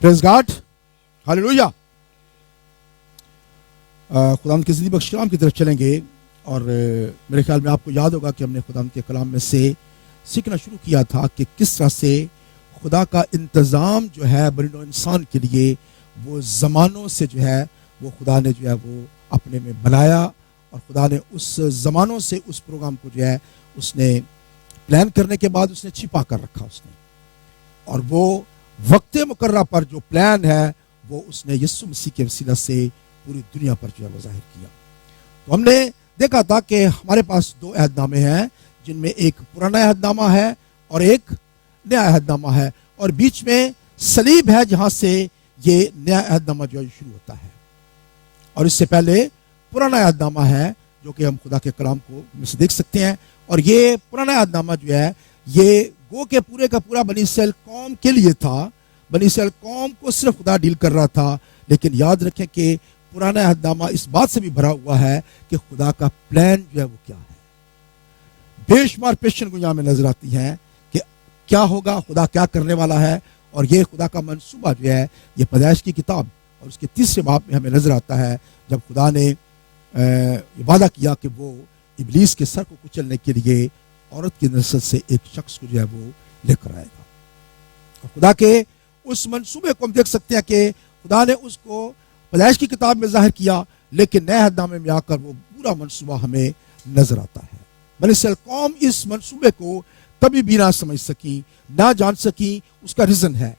Praise God, hallelujah. खुदावंद के ज़िंदगी बख्श कलाम की तरफ चलेंगे और मेरे ख्याल में आपको याद होगा कि हमने खुदावंद के कलाम में से सीखना शुरू किया था कि किस तरह से खुदा का इंतज़ाम जो है बनी नौ इंसान के लिए वो ज़मानों से जो है वो खुदा ने जो है वो अपने में बनाया और खुदा ने उस ज़मानों से उस प्रोग्राम को जो है उसने प्लान करने के बाद उसने छिपा कर रखा उसने, और वो वक्त मुकर्रा पर जो प्लान है वो उसने यीशु मसीह के वसीला से पूरी दुनिया पर जो है वो जाहिर किया। तो हमने देखा था कि हमारे पास दो अहदनामे हैं जिनमें एक पुराना अहदनामा है और एक नया अहदनामा है, और बीच में सलीब है जहां से ये नया अहदनामा जो है शुरू होता है। और इससे पहले पुराना अहदनामा है जो कि हम खुदा के कलाम को में से देख सकते हैं, और ये पुराना अहदनामा जो है ये गो के पूरे का पूरा बनी इसराइल कौम के लिए था। बनी इसराइल कौम को सिर्फ खुदा डील कर रहा था, लेकिन याद रखें कि पुराना अहदनामा इस बात से भी भरा हुआ है कि खुदा का प्लान जो है वो क्या है। बेशुमार पेशन को यहाँ में नजर आती हैं कि क्या होगा, खुदा क्या करने वाला है, और ये खुदा का मंसूबा जो है ये पैदाइश की किताब और उसके 3 बाब में हमें नजर आता है, जब खुदा ने वादा किया कि वो इब्लीस के सर को कुचलने के लिए औरत की नस्ल से एक शख्स को जो है वो लेकर आएगा। और खुदा के उस मंसूबे को हम देख सकते हैं कि खुदा ने उसको पैदाइश की किताब में जाहिर किया, लेकिन नए अहदनामे में आकर वो पूरा मंसूबा हमें नजर आता है। बनी इसराइल कौम इस मंसूबे को कभी भी ना समझ सकी, ना जान सकी। उसका रीजन है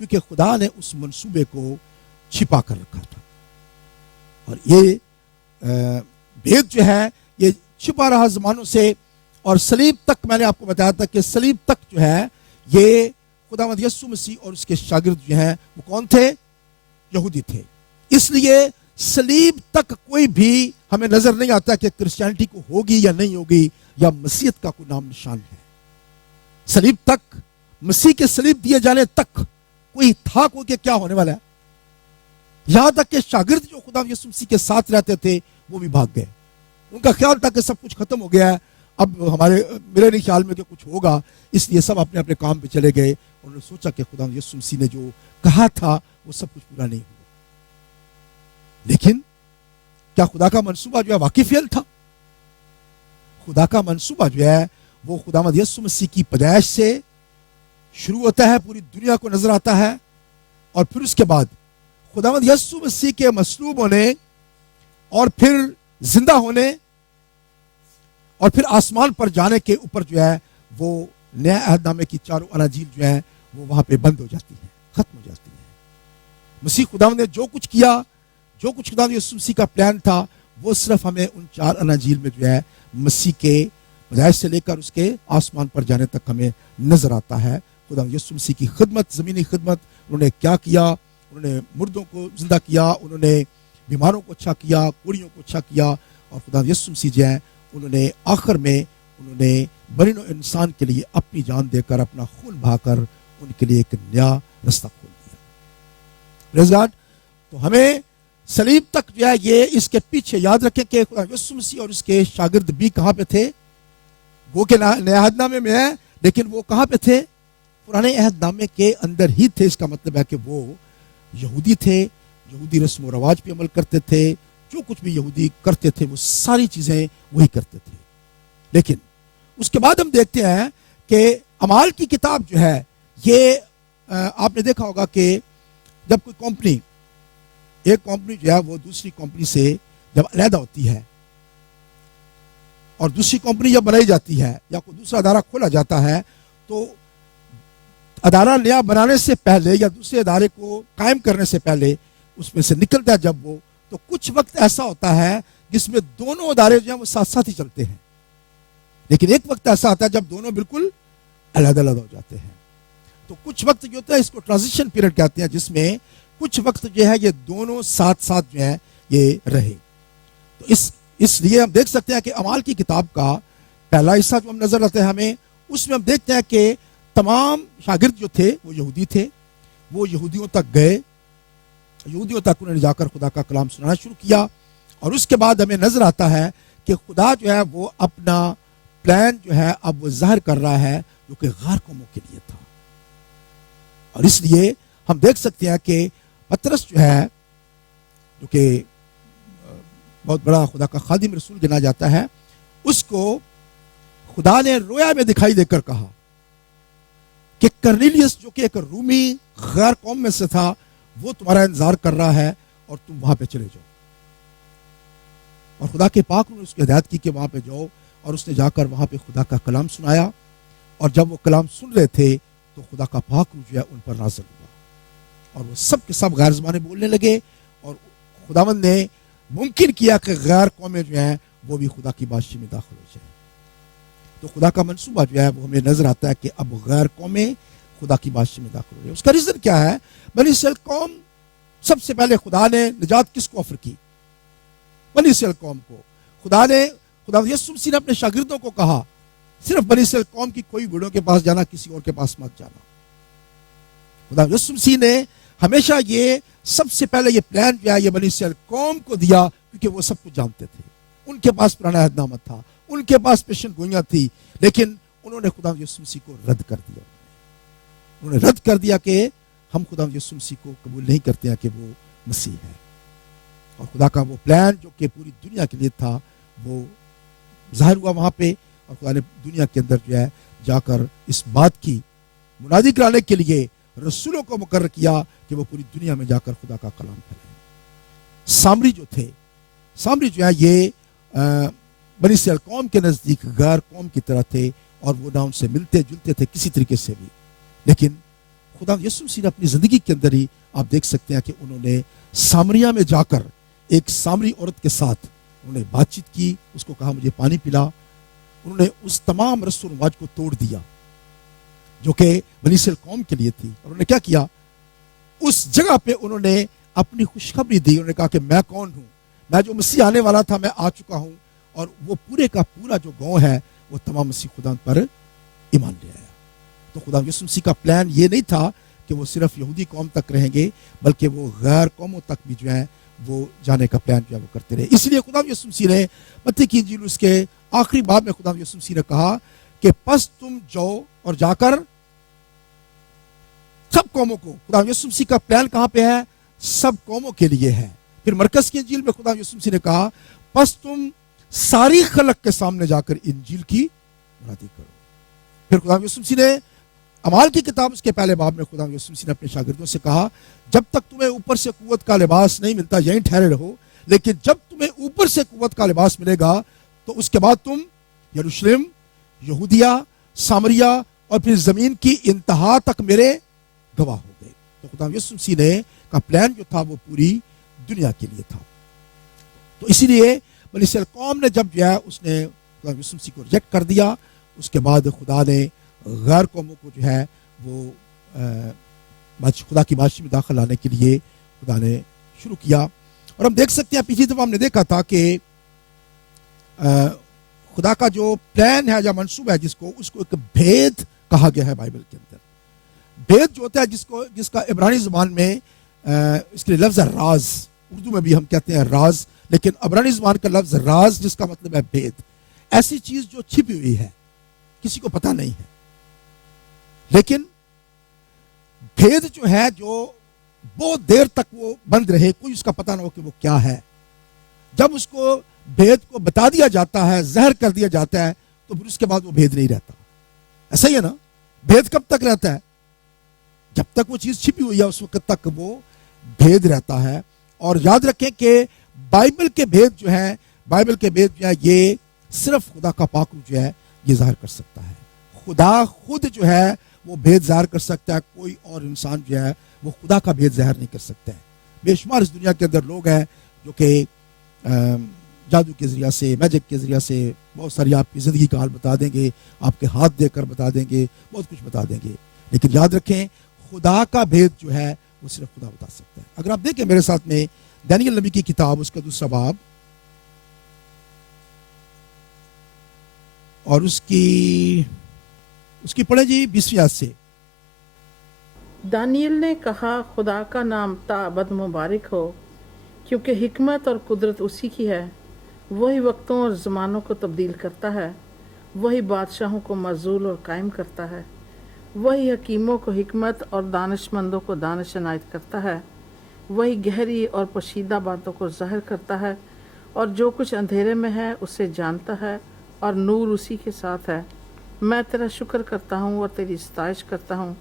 क्योंकि खुदा ने उस मंसूबे को छिपा कर रखा था, और ये भेद जो है ये छिपा रहा जमानों से। और सलीब तक मैंने आपको बताया था कि सलीब तक जो है ये खुदावंद यीशु मसीह और उसके शागिर्द जो हैं वो कौन थे? यहूदी थे। इसलिए सलीब तक कोई भी हमें नजर नहीं आता कि क्रिश्चियनिटी को होगी या नहीं होगी, या मसीहत का कोई नाम निशान है। सलीब तक, मसीह के सलीब दिए जाने तक कोई था कोई कि क्या होने वाला है। यहां तक कि शागिर्द जो खुदा यीशु मसीह के साथ रहते थे वो भी भाग गए। उनका ख्याल था कि सब कुछ खत्म हो गया है, अब मेरे नहीं ख्याल में कि कुछ होगा, इसलिए सब अपने अपने काम पे चले गए। उन्होंने सोचा कि खुदा यीशु मसीह ने जो कहा था वो सब कुछ पूरा नहीं हुआ। लेकिन क्या खुदा का मंसूबा जो है वाकई फेल था? खुदा का मंसूबा जो है वो खुदावंद यीशु मसीह की पैदाइश से शुरू होता है, पूरी दुनिया को नजर आता है, और फिर उसके बाद खुदावंद यीशु मसीह के मसलूब होने और फिर जिंदा होने और फिर आसमान पर जाने के ऊपर जो है वो नया अहदनामे की चारों अनाजील जो है वो वहां पे बंद हो जाती है, खत्म हो जाती है। मसीह खुदावंद ने जो कुछ किया, जो कुछ खुदावंद यीशु मसीह का प्लान था, वो सिर्फ हमें उन 4 अनाजील में जो है मसीह के पैदाइश से लेकर उसके आसमान पर जाने तक हमें नजर आता है। खुदावंद यीशु मसीह की खिदमत, ज़मीनी खिदमत, उन्होंने क्या किया। उन्होंने मुर्दों को जिंदा किया, उन्होंने बीमारों को अच्छा किया, कोढ़ियों को अच्छा किया, और खुदावंद यीशु मसीह जो है उन्होंने आखिर में उन्होंने बनी नौ इंसान के लिए अपनी जान देकर, अपना खून बहाकर उनके लिए एक नया रास्ता खोल दिया। Praise God. तो हमें सलीब तक जो है ये इसके पीछे याद रखें कि खुदा यीशु मसीह और उसके शागिर्द भी कहाँ पे थे? वो के नए अहदनामे में है, लेकिन वो कहाँ पे थे? पुराने अहदनामे के अंदर ही थे। इसका मतलब है कि वो यहूदी थे, यहूदी रस्म व रवाज पे अमल करते थे, जो कुछ भी यहूदी करते थे वो सारी चीजें वही करते थे। लेकिन उसके बाद हम देखते हैं कि अमाल की किताब जो है ये आपने देखा होगा कि जब कोई कंपनी, एक कंपनी जो है वो दूसरी कंपनी से जब अलहदा होती है और दूसरी कंपनी जब बनाई जाती है या कोई दूसरा अदारा खोला जाता है, तो अदारा नया बनाने से पहले या दूसरे अदारे को कायम करने से पहले उसमें से निकलता है जब वो, तो कुछ वक्त ऐसा होता है जिसमें दोनों अदारे जो हैं वो साथ साथ ही चलते हैं। लेकिन एक वक्त ऐसा आता है जब दोनों बिल्कुल अलग अलग हो जाते हैं। तो कुछ वक्त जो होता है इसको ट्रांजिशन पीरियड कहते हैं, जिसमें कुछ वक्त जो है ये दोनों साथ साथ जो है ये रहे। तो इसलिए हम देख सकते हैं कि अमाल की किताब का पहला हिस्सा जो हम नजर आते हैं हमें, उसमें हम देखते हैं कि तमाम शागिर्द जो थे वो यहूदी थे। वो यहूदियों तक गए, यहूदियों तक उन्होंने जाकर खुदा का कलाम सुनाना शुरू किया, और उसके बाद हमें नजर आता है कि खुदा जो है वो अपना प्लान जो है अब वो जाहिर कर रहा है जो कि गैर कौमों के लिए था। और इसलिए ہم دیکھ سکتے ہیں کہ پترس جو ہے، جو کہ بہت بڑا خدا کا خادم رسول گنا جاتا ہے، اس کو خدا نے رویا میں دکھائی دے کر کہا کہ کرنیلیس جو کہ ایک رومی غیر قوم میں سے تھا، وہ تمہارا انتظار کر رہا ہے اور تم وہاں پہ چلے جاؤ. اور خدا کے پاک نے اس کی ہدایت کی کہ وہاں پہ جاؤ، اور اس نے جا کر وہاں پہ خدا کا کلام سنایا. اور جب وہ کلام سن رہے تھے تو خدا کا پاک جو ہے ان پر نازل ہوا، اور وہ سب کے سب غیر زبانیں بولنے لگے، اور خداوند نے ممکن کیا کہ غیر قومیں جو ہیں وہ بھی خدا کی بادشاہی میں داخل ہو جائیں. تو خدا کا منصوبہ جو ہے وہ ہمیں نظر آتا ہے کہ اب غیر قومیں خدا کی بادشاہی میں داخل ہو رہی ہے. اس کا ریزن کیا ہے؟ بنی اسرائیل قوم، سب سے پہلے خدا نے نجات کس کو آفر کی؟ بنی اسرائیل قوم کو. خدا یسوع مسیح نے اپنے شاگردوں کو کہا صرف بنی اسرائیل قوم کی کوئی بڑوں کے پاس جانا، کسی اور کے پاس مت جانا. خدا یسوع مسیح نے ہمیشہ یہ سب سے پہلے یہ پلان جو ہے یہ بنی اسرائیل قوم کو دیا، کیونکہ وہ سب کچھ جانتے تھے. ان کے پاس پرانا عہد نامہ تھا، ان کے پاس پیشن گوئیاں تھی، لیکن انہوں نے خدا یسوع مسیح کو رد کر دیا. انہوں نے رد کر دیا کہ ہم خدا یسوع مسیح کو قبول نہیں کرتے ہیں کہ وہ مسیح ہے. اور خدا کا وہ پلان جو کہ پوری دنیا کے لیے تھا وہ ظاہر ہوا وہاں پہ، اور خدا نے دنیا کے اندر جو ہے جا کر اس بات کی منادی کرانے کے لیے رسولوں کو مقرر کیا کہ وہ پوری دنیا میں جا کر خدا کا کلام پھیلائیں. سامری جو ہے یہ بنی اسرائیل قوم کے نزدیک غیر قوم کی طرح تھے، اور وہ نہ ان سے ملتے جلتے تھے کسی طریقے سے بھی. لیکن خدا یسوع مسیح نے اپنی زندگی کے اندر ہی آپ دیکھ سکتے ہیں کہ انہوں نے سامریہ میں جا کر ایک سامری عورت کے ساتھ انہوں نے بات چیت کی، اس کو کہا مجھے پانی پلا. انہوں نے اس تمام رسم و رواج کو توڑ دیا جو کہ بنی اسرائیل قوم کے لیے تھی. اور انہوں نے کیا کیا؟ اس جگہ پہ انہوں نے اپنی خوشخبری دی. انہوں نے کہا کہ میں کون ہوں، میں جو مسیح آنے والا تھا میں آ چکا ہوں. اور وہ پورے کا پورا جو گاؤں ہے وہ تمام مسیح خدا پر ایمان لے آیا. تو خدا یسوع مسیح کا پلان یہ نہیں تھا کہ وہ صرف یہودی قوم تک رہیں گے، بلکہ وہ غیر قوموں تک بھی جو ہیں وہ جانے کا پلان جو ہے وہ کرتے رہے. اس لیے خدا یسوع مسیح نے متی کی انجیل اس کے آخری باب میں خدا یسوع مسیح نے کہا کہ پس تم جاؤ اور جا کر سب قوموں کو. خدا یسوع مسیح کا پلان کہاں پہ ہے؟ سب قوموں کے لیے ہے. پھر مرکز کی انجیل میں خدا یسوع مسیح نے کہا پس تم ساری خلق کے سامنے جا کر انجیل کی منادی کرو. پھر خدا یسوع مسیح نے اعمال کی کتاب اس کے پہلے باب میں خدا یسوع مسیح نے اپنے شاگردوں سے کہا جب تک تمہیں اوپر سے قوت کا لباس نہیں ملتا یہیں ٹھہرے رہو، لیکن جب تمہیں اوپر سے قوت کا لباس ملے گا تو اس کے بعد تم یروشلم، یہودیہ، سامریہ اور پھر زمین کی انتہا تک میرے گواہ ہو گئے. تو خدا یسوع مسیح نے کا پلان جو تھا وہ پوری دنیا کے لیے تھا. تو اسی لیے بنی اسرائیل قوم نے جب جو ہے اس نے خدا یسوع مسیح کو ریجیکٹ کر دیا، اس کے بعد خدا نے غیر قوموں کو جو ہے وہ خدا کی بادشاہی میں داخل لانے کے لیے خدا نے شروع کیا. اور ہم دیکھ سکتے ہیں پچھلی دفعہ ہم نے دیکھا تھا کہ خدا کا جو پلان ہے یا منصوبہ ہے اس کو ایک بھید کہا گیا ہے بائبل کے اندر. بھید جو ہوتا ہے جس کا عبرانی زبان میں اس کے لفظ ہے راز. اردو میں بھی ہم کہتے ہیں راز، لیکن عبرانی زبان کا لفظ راز جس کا مطلب ہے بھید. ایسی چیز جو چھپی ہوئی ہے، کسی کو پتہ نہیں ہے. لیکن بھید جو ہے جو بہت دیر تک وہ بند رہے، کوئی اس کا پتہ نہ ہو کہ وہ کیا ہے. جب اس کو بھید کو بتا دیا جاتا ہے، ظاہر کر دیا جاتا ہے، تو پھر اس کے بعد وہ بھید نہیں رہتا. ایسا ہی ہے نا؟ بھید کب تک رہتا ہے؟ جب تک وہ چیز چھپی ہوئی ہے اس وقت تک وہ بھید رہتا ہے. اور یاد رکھیں کہ بائبل کے بھید جو ہے یہ صرف خدا کا پاک روح جو ہے یہ ظاہر کر سکتا ہے. خدا خود جو ہے وہ بھید ظاہر کر سکتا ہے، کوئی اور انسان جو ہے وہ خدا کا بھید ظاہر نہیں کر سکتا ہے. بے شمار اس دنیا کے اندر لوگ ہیں جو کہ جادو کے ذریعہ سے، میجک کے ذریعہ سے بہت ساری آپ کی زندگی کا حال بتا دیں گے، آپ کے ہاتھ دے کر بتا دیں گے، بہت کچھ بتا دیں گے. لیکن یاد رکھیں خدا کا بھید جو ہے وہ صرف خدا بتا سکتا ہے. اگر آپ دیکھیں میرے ساتھ میں دانیل نبی کی کتاب اس کا 2 باب اور اس کی پڑھیں جی 20ویں آیت سے. دانیل نے کہا خدا کا نام تابد مبارک ہو، کیونکہ حکمت اور قدرت اسی کی ہے. وہی وقتوں اور زمانوں کو تبدیل کرتا ہے، وہی بادشاہوں کو معزول اور قائم کرتا ہے. वही हकीमों को हिकमत और दानिशमंदों को दानिश इनायत करता है। वही गहरी और पोशीदा बातों को ज़ाहिर करता है और जो कुछ अंधेरे में है उसे जानता है और नूर उसी के साथ है। मैं तेरा शुक्र करता हूँ और तेरी सताइश करता हूँ,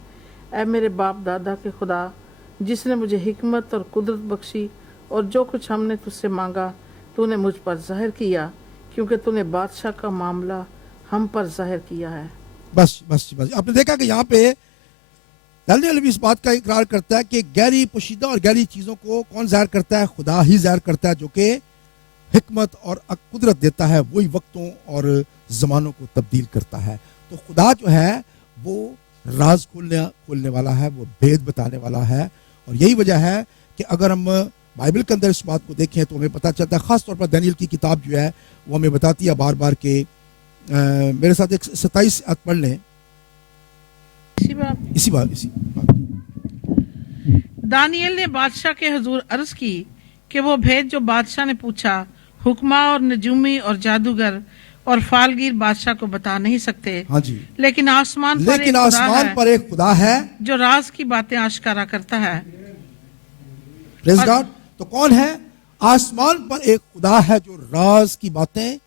ऐ मेरे बाप दादा के खुदा, जिसने मुझे हिकमत और कुदरत बख्शी और जो कुछ हमने तुझसे मांगा तूने मुझ पर ज़ाहिर किया, क्योंकि तूने बादशाह का मामला हम पर ज़ाहिर किया है। बस बस बस आपने देखा कि यहाँ पे दानियल भी इस बात का इकरार करता है कि गहरी पोशीदा और गहरी चीज़ों को कौन ज़ाहिर करता है? खुदा ही ज़ाहिर करता है, जो कि हिकमत और कुदरत देता है, वही वक्तों और ज़मानों को तब्दील करता है। तो खुदा जो है वो राज खोलने वाला है, वो भेद बताने वाला है। और यही वजह है कि अगर हम बाइबल के अंदर इस बात को देखें तो हमें पता चलता है, ख़ास तौर पर दानियल की किताब जो है वो हमें बताती है बार बार के मेरे साथ एक 27 आयत पढ़ लें। इसी बात दानियल ने बादशाह के हुजूर अर्ज की कि वो भेद जो बादशाह ने पूछा हुक्मा और नजूमी और जादूगर और फालगीर बादशाह को बता नहीं सकते। हाँ जी। लेकिन आसमान पर एक खुदा है जो राज की बातें आश्कारा करता है। Praise God. तो कौन है? आसमान पर एक खुदा है जो राज की बातें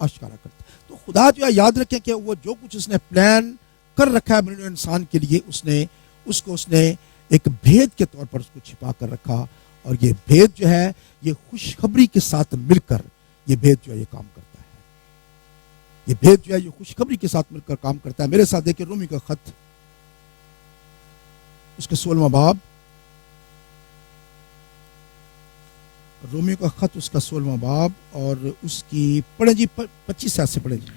आश्कारा करता है। तो खुदा जो है, याद रखें कि वो जो कुछ उसने प्लान कर रखा है बने इंसान के लिए, उसने एक भेद के तौर पर उसको छिपा कर रखा। और ये भेद जो है ये खुशखबरी के साथ मिलकर ये भेद जो है ये काम करता है। ये भेद जो है ये खुशखबरी के साथ मिलकर काम करता है। मेरे साथ देखिए रोमी का खत, उसके 16वां बाब, रोमियो का खत उसका 16वां बाब और उसकी पढ़े जी 25 से पढ़े जी।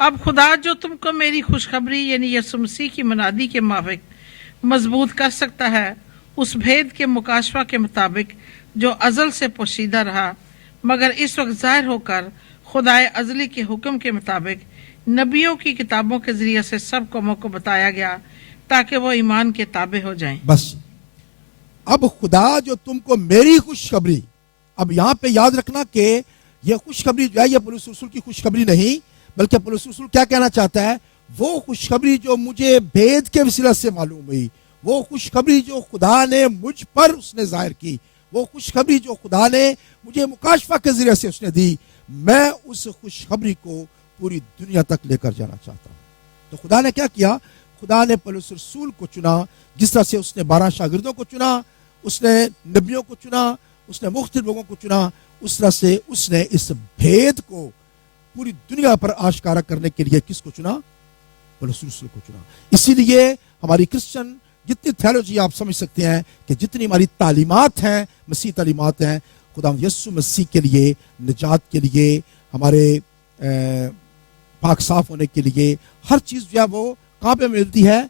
अब खुदा जो तुमको मेरी खुशखबरी यानी यीशु मसीह की मनादी के माफिक मजबूत कर सकता है, उस भेद के मुकाशवा के मुताबिक जो अजल से पोशीदा रहा मगर इस वक्त जाहिर होकर खुदाए अजली के हुक्म के मुताबिक नबियों की किताबों के जरिए से सब कौमों को बताया गया ताकि वो ईमान के ताबे हो जाएं। बस अब खुदा जो तुमको मेरी खुशखबरी, अब यहाँ पे याद रखना कि यह खुशखबरी जो है यह पौलुस रसूल की खुशखबरी नहीं, बल्कि पौलुस रसूल क्या कहना चाहता है? वो खुशखबरी जो मुझे भेद के वसीला से मालूम हुई, वो खुशखबरी जो खुदा ने मुझ पर उसने जाहिर की, वो खुशखबरी जो खुदा ने मुझे मुकाशफा के जरिए से उसने दी, मैं उस खुशखबरी को पूरी दुनिया तक लेकर जाना चाहता हूँ। तो खुदा ने क्या किया? खुदा ने पौलुस रसूल को चुना, जिस तरह से उसने 12 शागिर्दों को चुना, उसने नबियों को चुना, उसने मुख्तलिफ लोगों को चुना, उस तरह से उसने इस भेद को पूरी दुनिया पर आश्कारा करने के लिए किसको चुना? पौलुस रसूल को चुना। इसीलिए हमारी क्रिश्चियन जितनी थियोलॉजी आप समझ सकते हैं कि जितनी हमारी तालीमात हैं, मसीह तालीमात हैं, खुदा यीशु मसीह के लिए, निजात के लिए, हमारे पाक साफ होने के लिए, हर चीज़ जो है वो कहाँ पे मिलती है?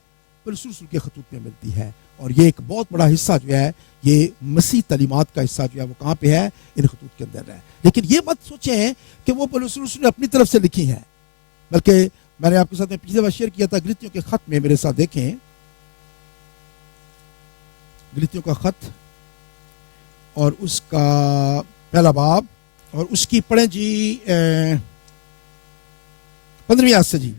पौलुस रसूल के खतूत में मिलती है। और ये एक बहुत बड़ा हिस्सा जो है, ये मसीह तालीमात का हिस्सा जो है वो कहाँ पे है? इन खतूत के अंदर है। लेकिन ये मत सोचें कि वो पौलुस रसूल ने अपनी तरफ से लिखी है, बल्कि मैंने आपके साथ में पिछले बार शेयर किया था गलतियों के खत में, मेरे साथ देखें गलतियों का खत और उसका पहला बाब और उसकी पढ़ें जी 15वीं आयत से जी।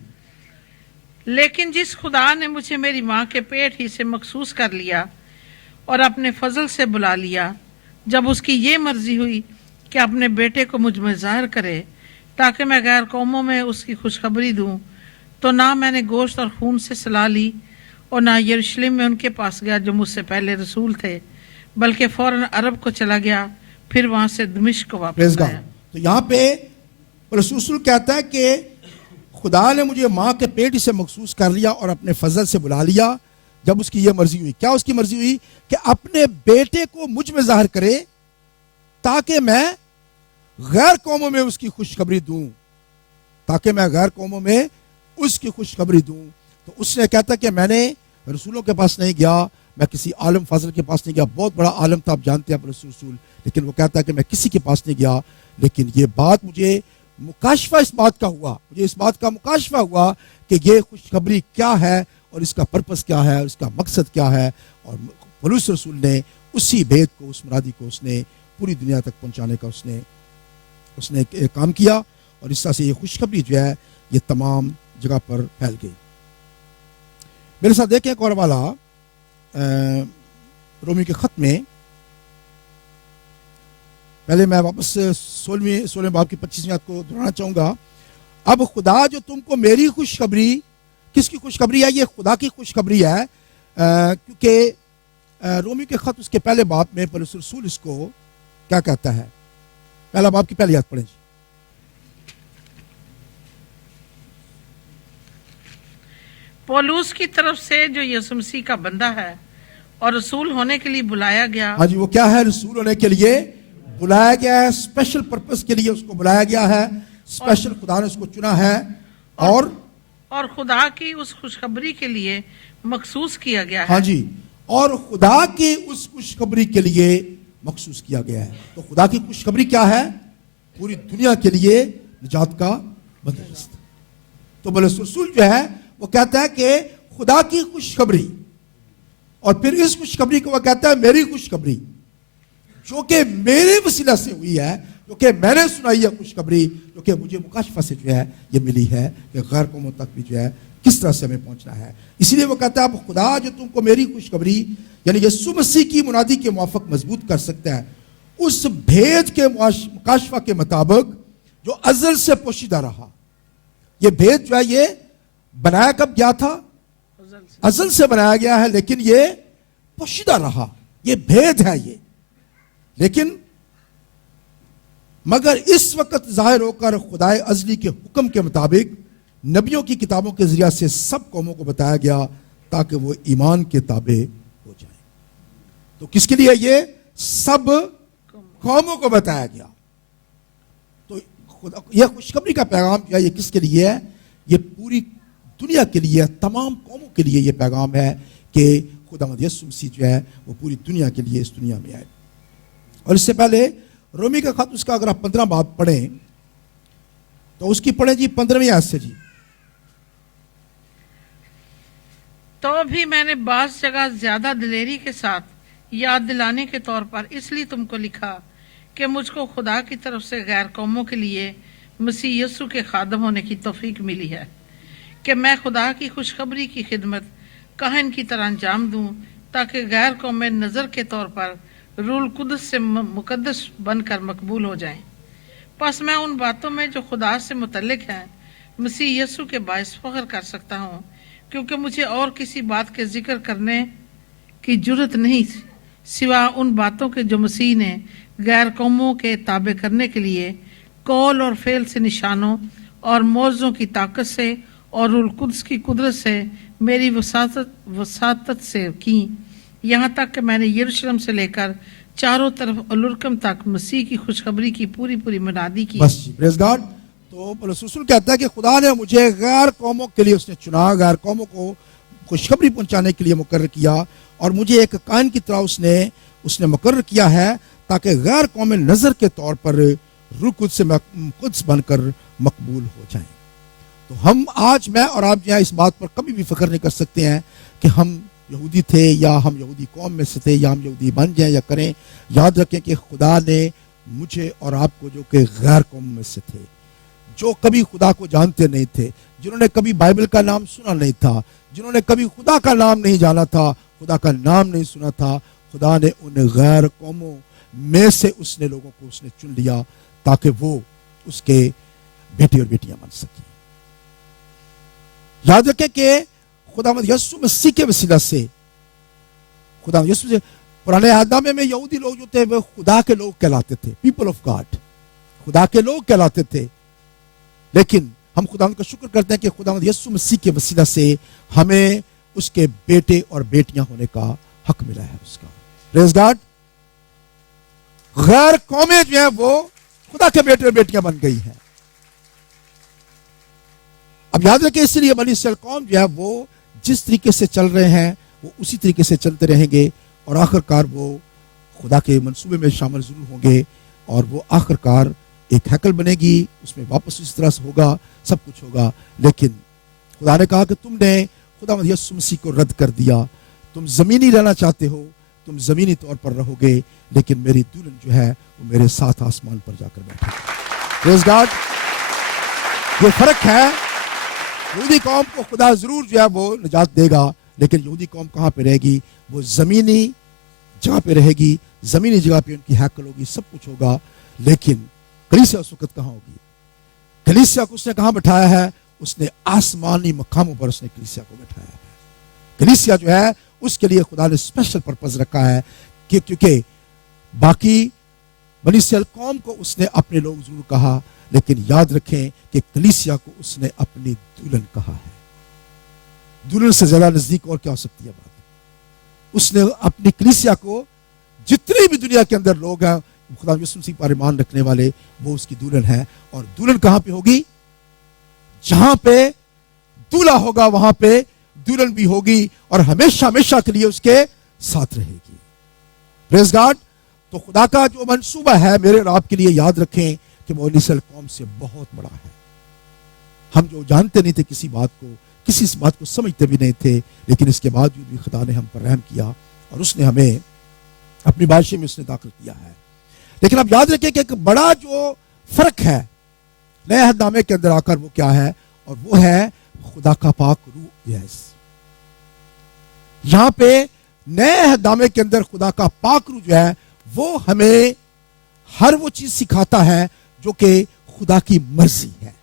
लेकिन जिस खुदा ने मुझे मेरी माँ के पेट ही से मखसूस कर लिया और अपने फजल से बुला लिया, जब उसकी ये मर्जी हुई कि अपने बेटे को मुझ में जाहिर करे ताकि मैं गैर कौमों में उसकी खुशखबरी दूं, तो ना मैंने गोश्त और खून से सलाह ली और ना यरूशलेम में उनके पास गया जो मुझसे पहले रसूल थे, बल्कि फौरन अरब को चला गया, फिर वहां से दमिश्क को वापस आया। तो यहाँ पे रसूल कहता है कि खुदा ने मुझे माँ के पेट से मखसूस कर लिया और अपने फजल से बुला लिया जब उसकी ये मर्जी हुई। क्या उसकी मर्जी हुई? कि अपने बेटे को मुझ में जाहिर करे ताकि मैं गैर कौमों में उसकी खुशखबरी दूं, ताकि मैं गैर कौमों में उसकी खुशखबरी दूं। तो उसने कहता कि मैंने रसूलों के पास नहीं गया, मैं किसी आलम फाजिल के पास नहीं गया, बहुत बड़ा आलम था, आप जानते हैं रसूल, लेकिन वो कहता है कि मैं किसी के पास नहीं गया, लेकिन ये बात मुझे मुकाशफा इस बात का हुआ, मुझे इस बात का मुकाशफा हुआ कि ये खुशखबरी क्या है और इसका पर्पस क्या है, इसका मकसद क्या है। और पौलुस रसूल ने उसी भेद को, उस मुरादी को उसने पूरी दुनिया तक पहुंचाने का उसने काम किया और इस तरह से ये खुशखबरी जो है ये तमाम जगह पर फैल गई। मेरे साथ देखें एक और वाला रोमी के खत में, पहले मैं वापस 16वें बाब की 25वीं आयत को दोहराना चाहूंगा। अब खुदा जो तुमको मेरी खुशखबरी, किसकी खुशखबरी है? ये खुदा की खुशखबरी है, क्योंकि रोमी के खत उसके पहले बाब में पौलुस रसूल इसको क्या कहता है? पहला बाब की पहली आयत पढ़ें जी। पौलुस की तरफ से जो यीशु मसीह का बंदा है और रसूल होने के लिए बुलाया गया। हाँ जी, वो क्या है? रसूल होने के लिए बुलाया गया है, स्पेशल पर्पस के लिए उसको बुलाया गया है, स्पेशल खुदा ने उसको चुना है और खुदा की उस खुशखबरी के लिए मखसूस किया गया है। हाँ जी, और खुदा की उस खुशखबरी के लिए मखसूस किया गया है। तो खुदा की खुशखबरी क्या है? पूरी दुनिया के लिए निजात का बंदोबस्त। तो पौलुस रसूल जो है वो कहता है कि खुदा की खुशखबरी, और फिर इस खुशखबरी को वो कहता है मेरी खुशखबरी, जो कि मेरे वसीला से हुई है, जो कि मैंने सुनाई है खुशखबरी, जो कि मुझे मुकाशफा से जो है ये मिली है कि गैर कौमों तक भी जो है किस तरह से हमें पहुंचना है। इसीलिए वो कहता है अब खुदा जो तुमको मेरी खुशखबरी यानी यीशु मसीह की मुनादी के मुआफिक मजबूत कर सकता है, उस भेद के मुकाशफा के मुताबिक जो अज़ल से पोशीदा रहा। ये भेद जो है ये बनाया कब गया था? अज़ल से बनाया गया है, लेकिन ये पोशीदा रहा, ये भेद है ये। लेकिन मगर इस वक्त जाहिर होकर खुदाए अज़ली के हुक्म के मुताबिक नबियों की किताबों के जरिया से सब कौमों को बताया गया ताकि वो ईमान के ताबे हो जाए। तो किसके लिए? ये सब कौमों को बताया गया। तो खुदा यह खुशखबरी का पैगाम जो है ये किसके लिए है? ये पूरी दुनिया के लिए, तमाम कौमों के लिए ये पैगाम है कि खुदावंद यीशु मसीह जो है वो पूरी दुनिया के लिए इस दुनिया में आए। और इससे पहले रोमी का खत उसका अगर आप 15 बाब पढ़ें तो उसकी पढ़ें जी 15वीं आयत से जी। तो भी मैंने बास जगह ज्यादा दिलेरी के साथ याद दिलाने के तौर पर इसलिए तुमको लिखा कि मुझको खुदा की तरफ से गैर कौमों के लिए मसीह यीशु के खादम होने की तौफीक मिली है कि मैं खुदा की खुशखबरी की खिदमत काहिन की तरह अंजाम दूं, ताकि गैर कौमें नज़र के तौर पर रूल कुदस से मुकद्दस बनकर मकबूल हो जाएं। बस मैं उन बातों में जो खुदा से मुतल्लिक हैं मसीह यीशु के बायस फख्र कर सकता हूँ, क्योंकि मुझे और किसी बात के जिक्र करने की जुर्रत नहीं सिवा उन बातों के जो मसीह ने गैर कौमों के ताबे करने के लिए कौल और फेल से निशानों और मौजों की ताकत से और रूल कुद्स की कुदरत से मेरी वसातत से की, यहाँ तक कि मैंने यरूशलेम से लेकर चारों तरफ अलुरकम तक मसीह की खुशखबरी की पूरी पूरी मुनादी की। बस जी, प्रेज़ गॉड। तो पौलुस रसूल कहता है कि खुदा ने मुझे गैर कौमों के लिए उसने चुना, गैर कौमों को खुशखबरी पहुंचाने के लिए मुकर्रर किया, और मुझे एक कायन की तरह उसने मुकर्रर किया है ताकि गैर कौमें नज़र के तौर पर रूह कुद्स से कुद्स बनकर मकबूल हो जाएं। तो हम आज, मैं और आप जो है इस बात पर कभी भी फिक्र नहीं कर सकते हैं कि हम यहूदी थे या हम यहूदी कौम में से थे या हम यहूदी बन जाएं या करें। याद रखें कि खुदा ने मुझे और आपको, जो कि गैर कौम में से थे, जो कभी खुदा को जानते नहीं थे, जिन्होंने कभी बाइबल का नाम सुना नहीं था, जिन्होंने कभी खुदा का नाम नहीं जाना था, खुदा का नाम नहीं सुना था, खुदा ने उन गैर कौमों में से उसने लोगों को उसने चुन लिया ताकि वो उसके बेटे और बेटियां बन सकें। याद रखें कि खुदावंद यीशु मसीह के वसीला से, खुदावंद यीशु से, पुराने आदम में यहूदी लोग जो थे वो खुदा के लोग कहलाते थे, पीपल ऑफ गॉड, खुदा के लोग कहलाते थे। लेकिन हम खुदावंद का शुक्र करते हैं कि खुदावंद यीशु मसीह के वसीला से हमें उसके बेटे और बेटियां होने का हक मिला है उसका। Praise God. गैर कौमें जो है वो खुदा के बेटे और बेटियां बन गई हैं। अब याद रखें, इसलिए बनी इस्राएल कौम जो है वो जिस तरीके से चल रहे हैं वो उसी तरीके से चलते रहेंगे, और आखिरकार वो खुदा के मंसूबे में शामिल जरूर होंगे, और वो आखिरकार एक हैकल बनेगी, उसमें वापस इस तरह से होगा, सब कुछ होगा। लेकिन खुदा ने कहा कि तुमने खुदावंद यीशु मसीह को रद्द कर दिया, तुम ज़मीनी रहना चाहते हो, तुम ज़मीनी तौर पर रहोगे, लेकिन मेरी दुल्हन जो है वो मेरे साथ आसमान पर जाकर बैठेगी। Praise God. ये फर्क है। यहूदी कौम को खुदा जरूर जो है वो निजात देगा, लेकिन यहूदी कौम कहाँ पे रहेगी? वो ज़मीनी जगह पे रहेगी, ज़मीनी जगह पे उनकी हैकल होगी, सब कुछ होगा। लेकिन कलीसिया उस वक्त कहाँ होगी? कलीसिया को उसने कहाँ बैठाया है? उसने आसमानी मकामों पर उसने कलीसिया को बैठाया है। कलीसिया जो है उसके लिए खुदा ने स्पेशल पर्पस रखा है कि क्योंकि बाकी बनी इस्राएल कौम को उसने अपने लोग जरूर कहा, लेकिन याद रखें कि कलीसिया को उसने अपनी दुल्हन कहा है। दुल्हन से ज्यादा नजदीक और क्या हो सकती है बात? उसने अपनी कलीसिया को, जितने भी दुनिया के अंदर लोग हैं खुदा यीशु मसीह पर ईमान रखने वाले, वो उसकी दुल्हन है। और दुल्हन कहां पे होगी? जहां पे दूल्हा होगा वहां पे दुल्हन भी होगी और हमेशा हमेशा के लिए उसके साथ रहेगी। Praise God. तो खुदा का जो मंसूबा है मेरे और आपके लिए, याद रखें कि वो इस्राएल कौम से बहुत बड़ा है। हम जो जानते नहीं थे किसी बात को, किसी इस बात को समझते भी नहीं थे, लेकिन इसके बावजूद भी खुदा ने हम पर रहम किया और उसने हमें अपनी बादशाही में उसने दाखिल किया है। लेकिन आप याद रखें कि एक बड़ा जो फर्क है नए अहदनामे के अंदर आकर, वो क्या है? और वो है खुदा का पाक रूह। यस, यहां पे नए अहदनामे के अंदर खुदा का पाक रूह जो है वो हमें हर वो चीज सिखाता है जो कि खुदा की मर्जी है।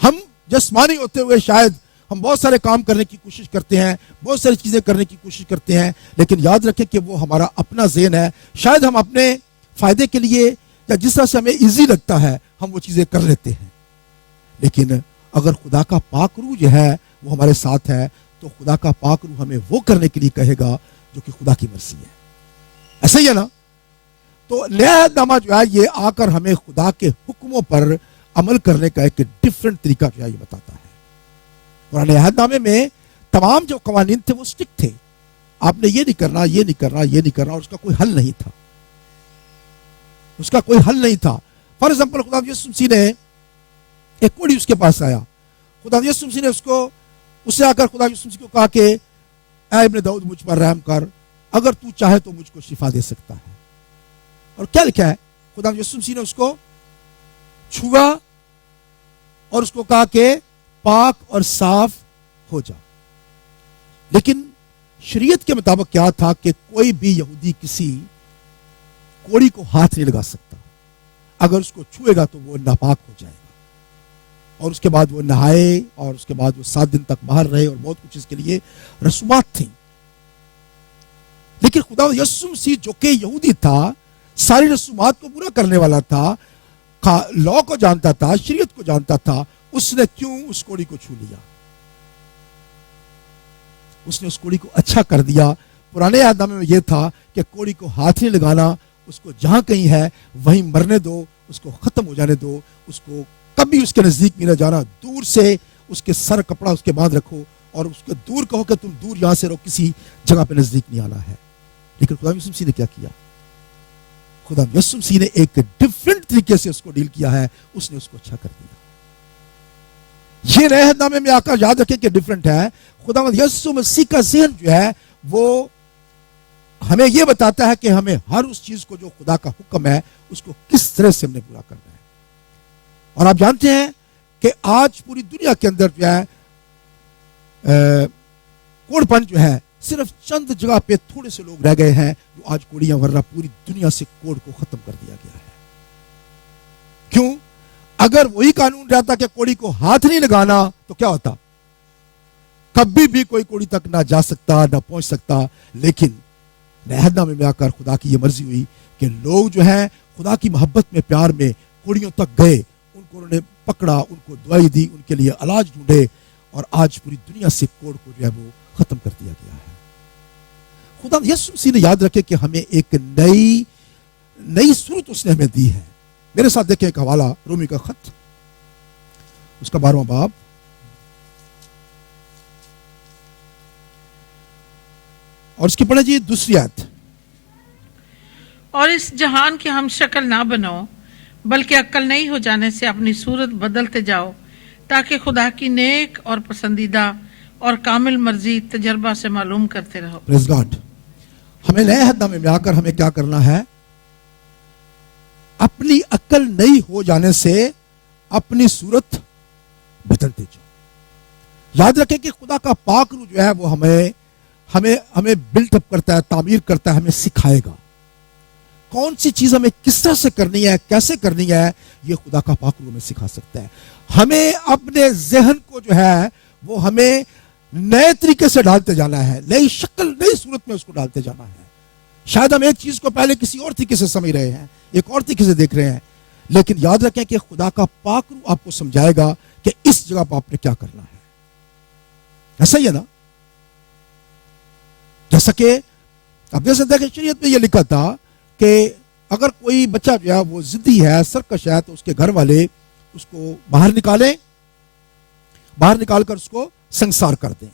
हम जिस्मानी होते हुए शायद हम बहुत सारे काम करने की कोशिश करते हैं, बहुत सारी चीजें करने की कोशिश करते हैं, लेकिन याद रखें कि वो हमारा अपना ज़हन है। शायद हम अपने फायदे के लिए या जिस तरह से हमें इजी लगता है हम वो चीजें कर लेते हैं, लेकिन अगर खुदा का पाक रूह जो है वो हमारे साथ है तो खुदा का पाक रूह हमें वो करने के लिए कहेगा जो कि खुदा की मर्जी है। ऐसा ही है ना? तो नया अहदनामा जो है ये आकर हमें खुदा के हुक्मों पर अमल करने का एक डिफरेंट तरीका जो है ये बताता है। पुराने अहदनामे में तमाम जो कवानीन थे वो स्ट्रिक्ट थे, आपने ये नहीं करना, ये नहीं करना, ये नहीं करना, और उसका कोई हल नहीं था, उसका कोई हल नहीं था। फॉर एग्जाम्पल खुदा यीशु मसीह ने, एक कोढ़ी उसके पास आया, खुदा यीशु मसीह ने उससे आकर खुदा यीशु मसीह को कहा कि ऐ इब्ने दाऊद मुझ पर रहम कर, अगर तू चाहे तो मुझको शिफा दे सकता है। और क्या लिखा है? खुदा यीशु मसीह ने उसको छुआ और उसको कहा कि पाक और साफ हो जा। लेकिन शरीयत के मुताबिक क्या था कि कोई भी यहूदी किसी कोढ़ी को हाथ नहीं लगा सकता, अगर उसको छुएगा तो वो नापाक हो जाएगा। और उसके बाद वो नहाए और उसके बाद वो 7 दिन तक बाहर रहे और बहुत कुछ इसके लिए रस्मात थी। लेकिन खुदा यीशु मसीह जो कि यहूदी था, सारी रस्मात को पूरा करने वाला था, लॉ को जानता था, शरीयत को जानता था, उसने क्यों उस कोढ़ी को छू लिया? उसने उस कोढ़ी को अच्छा कर दिया। पुराने अहदनामे में यह था कि कोढ़ी को हाथ नहीं लगाना, उसको जहां कहीं है वहीं मरने दो, उसको खत्म हो जाने दो, उसको कभी उसके नजदीक नहीं जाना, दूर से उसके सर कपड़ा उसके बांध रखो और उसको दूर कहो कि तुम दूर यहां से रहो, किसी जगह पे नजदीक नहीं आना है। लेकिन खुदा यीशु मसीह ने क्या किया? खुदा यीशु मसीह ने एक डिफरेंट तरीके से उसको डील किया है, उसने उसको अच्छा कर दिया। ये नए अहदनामे में आकर याद रखें कि डिफरेंट है। खुदा यीशु मसीह का ज़हन जो है वो हमें यह बताता है कि हमें हर उस चीज को जो खुदा का हुक्म है उसको किस तरह से हमने पूरा करना है। और आप जानते हैं कि आज पूरी दुनिया के अंदर जो है कोढ़पन जो है सिर्फ चंद जगह पे थोड़े से लोग रह गए हैं जो आज कोढ़ियां, वरना पूरी दुनिया से कोढ़ को खत्म कर दिया गया है। क्यों? अगर वही कानून रहता कि कोढ़ी को हाथ नहीं लगाना तो क्या होता? कभी भी कोई कोढ़ी तक ना जा सकता, ना पहुंच सकता। लेकिन अहदनामे में आकर खुदा की ये मर्जी हुई कि लोग जो हैं खुदा की मोहब्बत में, प्यार में कोढ़ियों तक गए, उनको उन्होंने पकड़ा, उनको दवाई दी, उनके लिए इलाज ढूंढे और आज पूरी दुनिया से कोढ़ को जो है वो खत्म कर दिया गया है। खुदा यीशु मसीह ने, याद रखे कि हमें एक नई सूरत उसने हमें दी है। मेरे साथ देखें एक हवाला, रोमी का खत, उसका 12वां बाब और उसकी पढ़े जी 2 आयत। और इस जहान की हम शक्ल ना बनाओ, बल्कि अक्ल नहीं हो जाने से अपनी सूरत बदलते जाओ, ताकि खुदा की नेक और पसंदीदा और कामिल मर्जी तजर्बा से मालूम करते रहो। Praise God. हमें नए अहदनामे में आकर हमें क्या करना है? अपनी अक्ल नहीं हो जाने से अपनी सूरत बदलते जाओ। یاد رکھیں کہ خدا کا پاک روح جو ہے وہ ہمیں بلٹ اپ کرتا ہے، تعمیر کرتا ہے، ہمیں سکھائے گا کون سی چیز ہمیں کس طرح سے کرنی ہے، کیسے کرنی ہے، یہ خدا کا پاک روح ہمیں سکھا سکتا ہے. ہمیں اپنے ذہن کو جو ہے وہ ہمیں نئے طریقے سے ڈالتے جانا ہے، نئی شکل نئی صورت میں اس کو ڈالتے جانا ہے. شاید ہم ایک چیز کو پہلے کسی اور طریقے سے سمجھ رہے ہیں، ایک اور طریقے سے دیکھ رہے ہیں، لیکن یاد رکھیں کہ خدا کا پاک روح آپ کو سمجھائے گا کہ اس جگہ پر آپ نے کیا کرنا ہے. ایسا ہی ہے نا؟ جیسا کہ اب دیکھ سکتے ہیں کہ شریعت میں یہ لکھا تھا کہ اگر کوئی بچہ جو ہے وہ ضدی ہے، سرکش ہے، تو اس کے گھر والے اس کو باہر نکال کر اس کو سنسار کر دیں.